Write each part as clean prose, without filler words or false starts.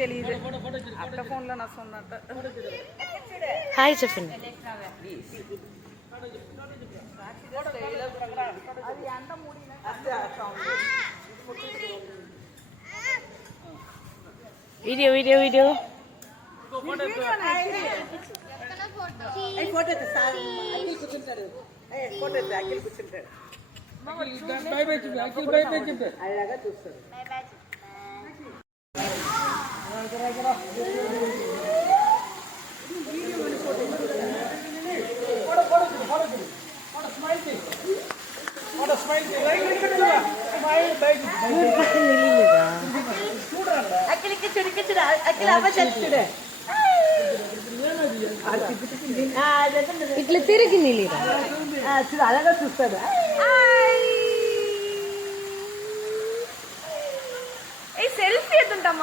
తెలియదు అట్ట ఫోన్లో నా సొన్నట్ట హాయ్ చెప్పండి. వీడియో వీడియో వీడియో కూర్చుంటాడు ఫోటో అఖిల్ కూర్చుంటాడు అలాగా చూస్తాడు. ఇట్లా తిరిగి నీళ్ళు అలాగా చూస్తాడు. సెల్ఫీ ఎత్తుంటాం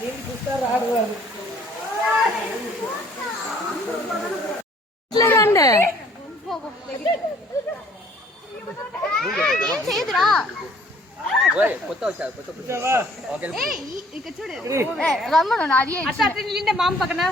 నీళ్ళు చూస్తారు ఆడవాళ్ళు మామ పక్కన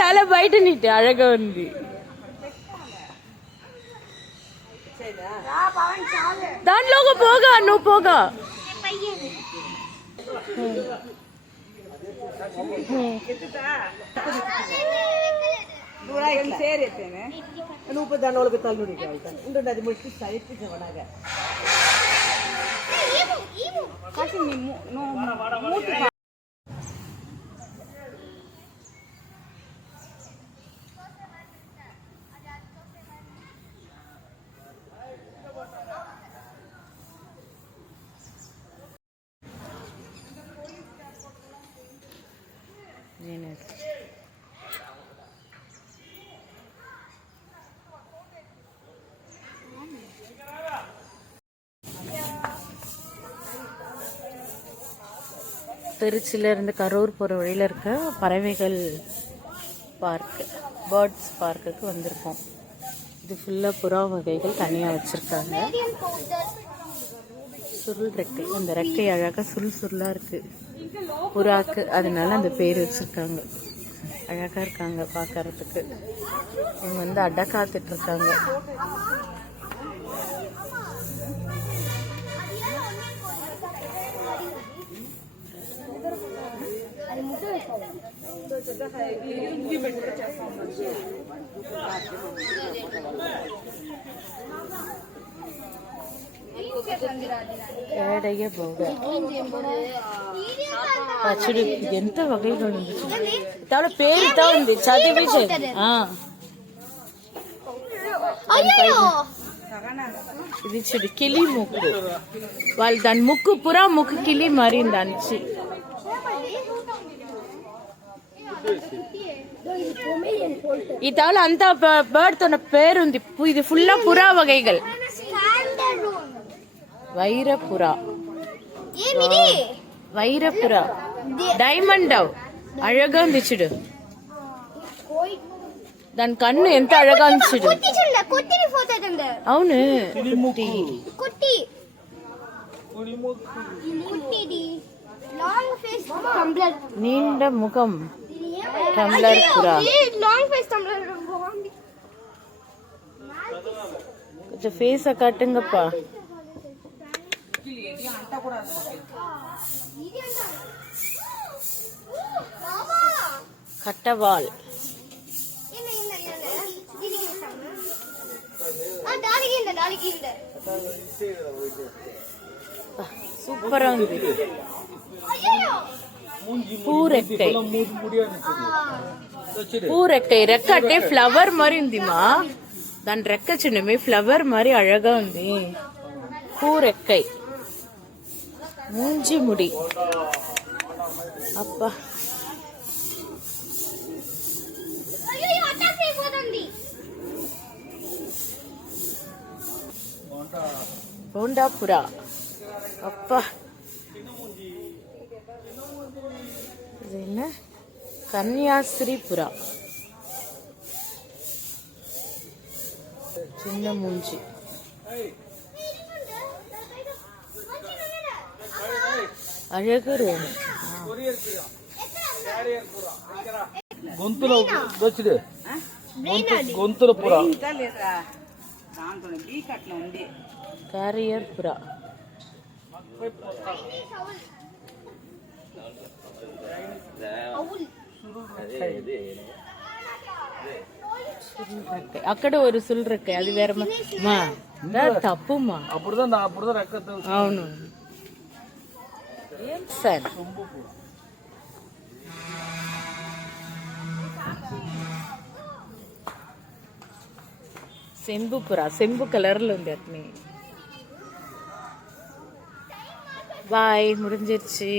తల బయట నీటి అழగా ఉంది. దాంట్లో పోగా నువ్వు పోగా ಸೇರಿರ್ತೇನೆ ನೂಪ ದಂಡೊಳಗೆ ತಲ್ಲುಡಿ ಉಂಟು ಅದು ಮುಟ್ಟಿ ಸರಿಟ್ಟಿದ್ದೆ ಒಳಗೆ ಕಾಸಿ திருச்சியில இருந்து கரூர் போகிற வழியில் இருக்க பறவைகள் பார்க், பேர்ட்ஸ் பார்க்குக்கு வந்திருக்கோம். இது ஃபுல்லாக புறா வகைகள் தனியாக வச்சுருக்காங்க. சுருள் ரெக்கை, அந்த ரெக்கை அழகாக சுருளாக இருக்குது புறாக்கு, அதனால அந்த பேர் வச்சுருக்காங்க. அழகாக இருக்காங்க பார்க்கறதுக்கு. இவங்க வந்து அடை காத்துட்ருக்காங்க. పచ్చడి ఎంత వగైగా ఉంది. చాలా పేరుతో ఉంది, చదివి ఇది చూడు కిలి ముక్కు. వాళ్ళు దాని ముక్కు పురా ముక్కు కిలి మారింది అనిచి. ఈ తవల అంతా బర్డ్ తన పేరుంది. ఇది ఫుల్ పురా వగైగల్. వైరపురా, వైరపురా, డైమండ్ అழగా ఉంది చూడు. దాని కన్ను ఎంత అழగా ఉంది చూడు. అవును, நீண்ட முகம் டம்ளர் புறா. கொஞ்சம் ஃபேஸ காட்டுங்கப்பா. கட்டவால், சூப்பரா ఉంది. పూరెక్కై, పూరెక్కై రెక్క అంటే ఫ్లవర్ మరి ఉందిమా. దాని రెక్క చిన్నమి ఫ్లవర్ మరి అழగా ఉంది. పూరెక్కై, మూంజి ముడి. అబ్బా போண்டாபுரா. அப்பா இது என்ன? கன்னியாஸ்திரிபுரா. சின்ன மூஞ்சி. అழகு రూమ్. గొంతులో వచ్చింది గొంతుల పుర క్యారియర్ పుర. అక్కడ ஒரு சுல் இருக்கு, அது வேறமா తప్పుమా. అప్పుడుదా రెక్క. అవును. సరే సెంబుపురా. సెంబు కలర్లో ఉంది అట్ని. బాయ్, முடிஞ்சிருச்சு.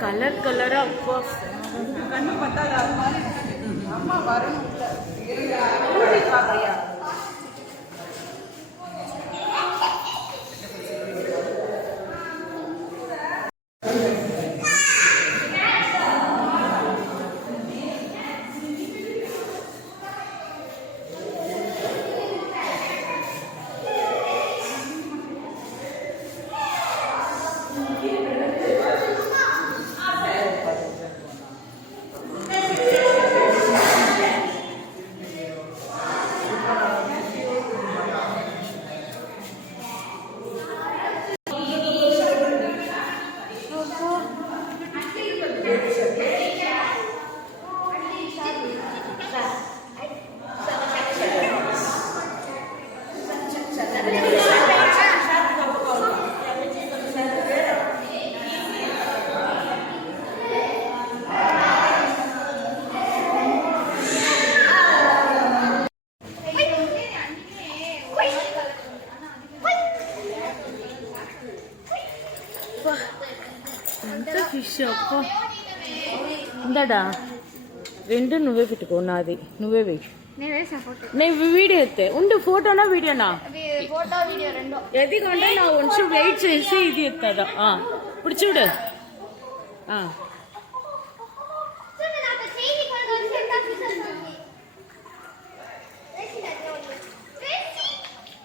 கலர் கலரா கண்ணு பத்தாது. அது மாதிரி அம்மா வரணும். ఫిష్ అప్ప ఇందాడా రెండు నువ్వే పెట్టుకో, నాది నువ్వే వెయ్యి. నేను వీడియో ఎత్తే ఉండు. ఫోటోనా వీడియోనా? ఎది కంటే నా కొంచెం వెయిట్ చేసి ఇది ఎత్తదా. ఇప్పుడు చూడు.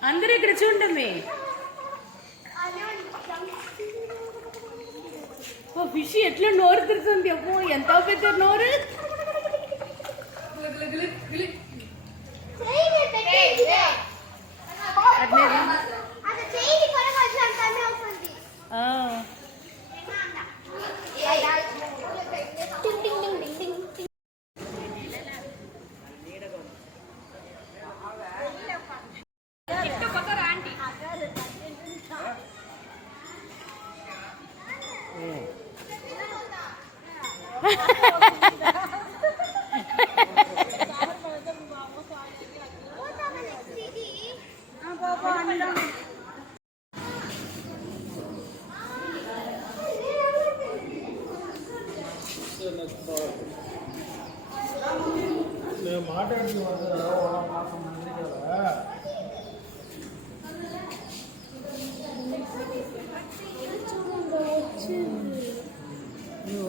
అందరూ ఇక్కడ చూడమే. ఫిష్ ఎట్లా నోరు తెరుస్తుంది అప్పు, ఎంత పెద్ద నోరు.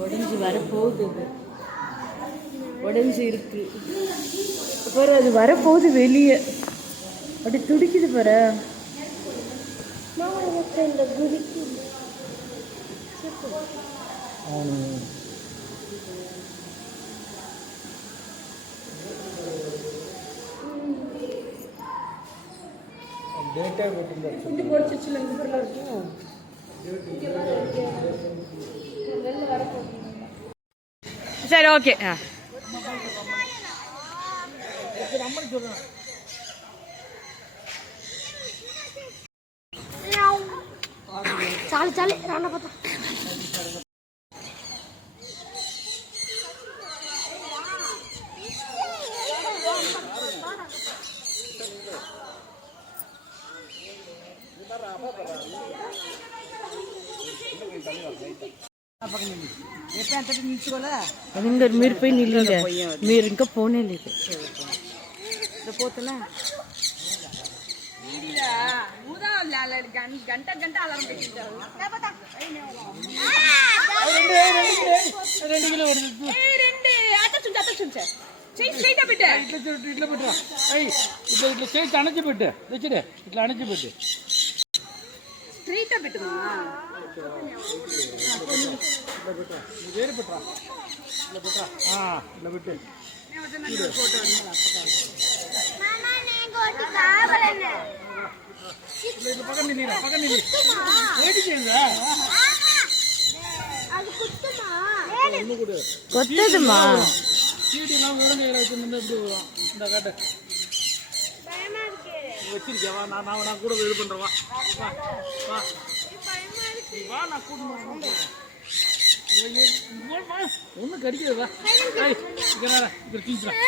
உடஞ்சி வரப்போகுது, உடஞ்சி இருக்கு பாரு, அது வரப்போகுது வெளியே, அப்படி துடிக்குது பாரு. சரி ஓகே. చాలు చాలు రానపోతా మీరు పోయి నిల్లుండే, మీరు ఇంకా పోనే లేదు పోతున్నా. గంట గంట అలా ఇట్లా పెట్టరా, ఇట్లా చేసి అణచి పెట్టు, తెచ్చిడే ఇట్లా అణచి పెట్టు, స్ట్రీట్ పెట్టుమా వేరు పెట్టరా, ఇట్లా పెట్టరా, ఇట్లా పెట్టు. ఇట్లా పక్కన నిల్లిరా, పక్కన నిల్లి ఏంటి చేయంగా కొత్తదమ్మా சீட்டெல்லாம் ஒழுங்கு வச்சுருந்து எப்படி வரும் இந்த காட்டு வச்சிருக்கேன். நான் கூட இது பண்ணுறேன், வா வா வா, நான் கூட்டு ஒன்றும் கடிக்கிறதா தீச்சுறேன்.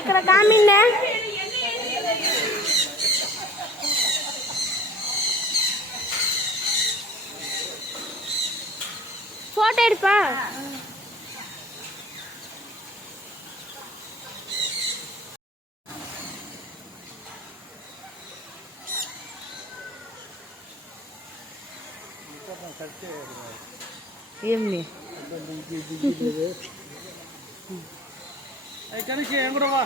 ఇక్కడ కామిందే ఫోటో எடுப்பா. ఏమి కనీసం ఏం కూడా వా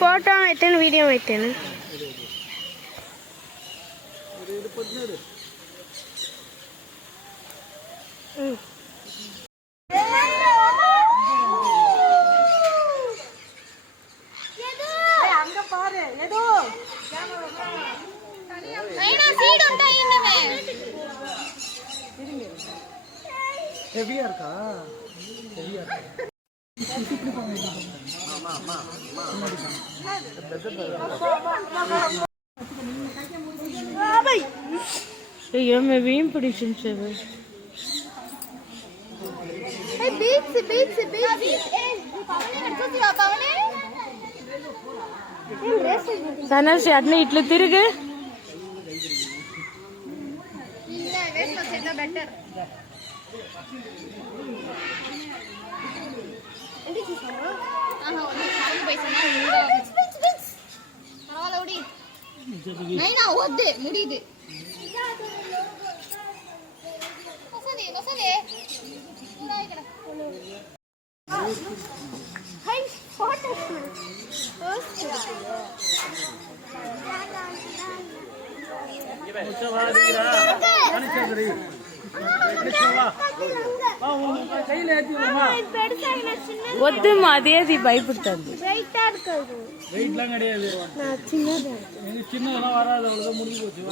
ఫోటో అయితే వీడియో అయితే ஹெவியா இருக்கா? ஹெவியா இருக்கா? ఏమి ఏం పిడిషన్ సేవ బీచ్ బీచ్ బీచ్ సనర్షి అట్నే ఇట్లా తిరుగు. బెటర్ వద్దు ముడిది ఇక్కడ கையில ஏற்றி விடுமா? వద్దమ్మా అదేది భయపడుతుంది வெயிட்லாம் கிடையாது. எனக்கு சின்னதெல்லாம் வராது, அவ்வளோதான் முடிஞ்சு போச்சு.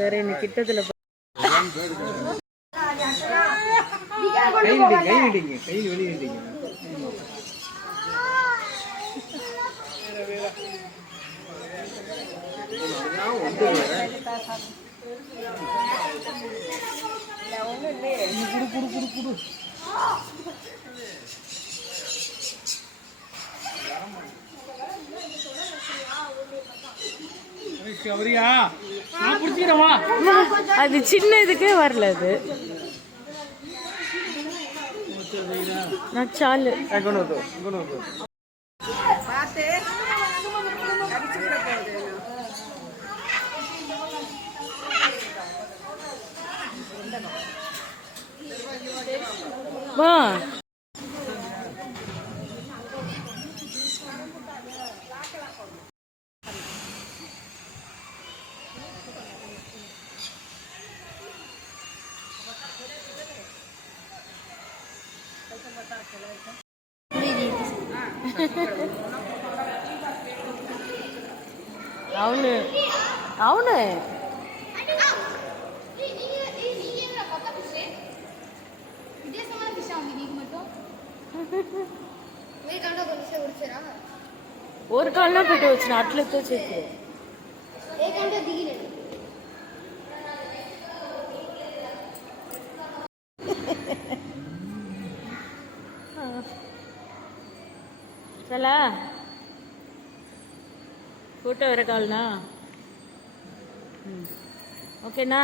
வேற என்ன கிட்டத்துல கையில் வெளியிட்டீங்க. அவரியா நான் பிடிச்சிக்கிறவா? அது சின்ன இதுக்கே வரல அது. నాకు చాలు. వా అవును అవును ஒரு கால்னா போயிட்டு వచ్చిన అట్లతో చెప్పు. చలా ఫోటో ఎవరి కావాలనా? ఓకేనా?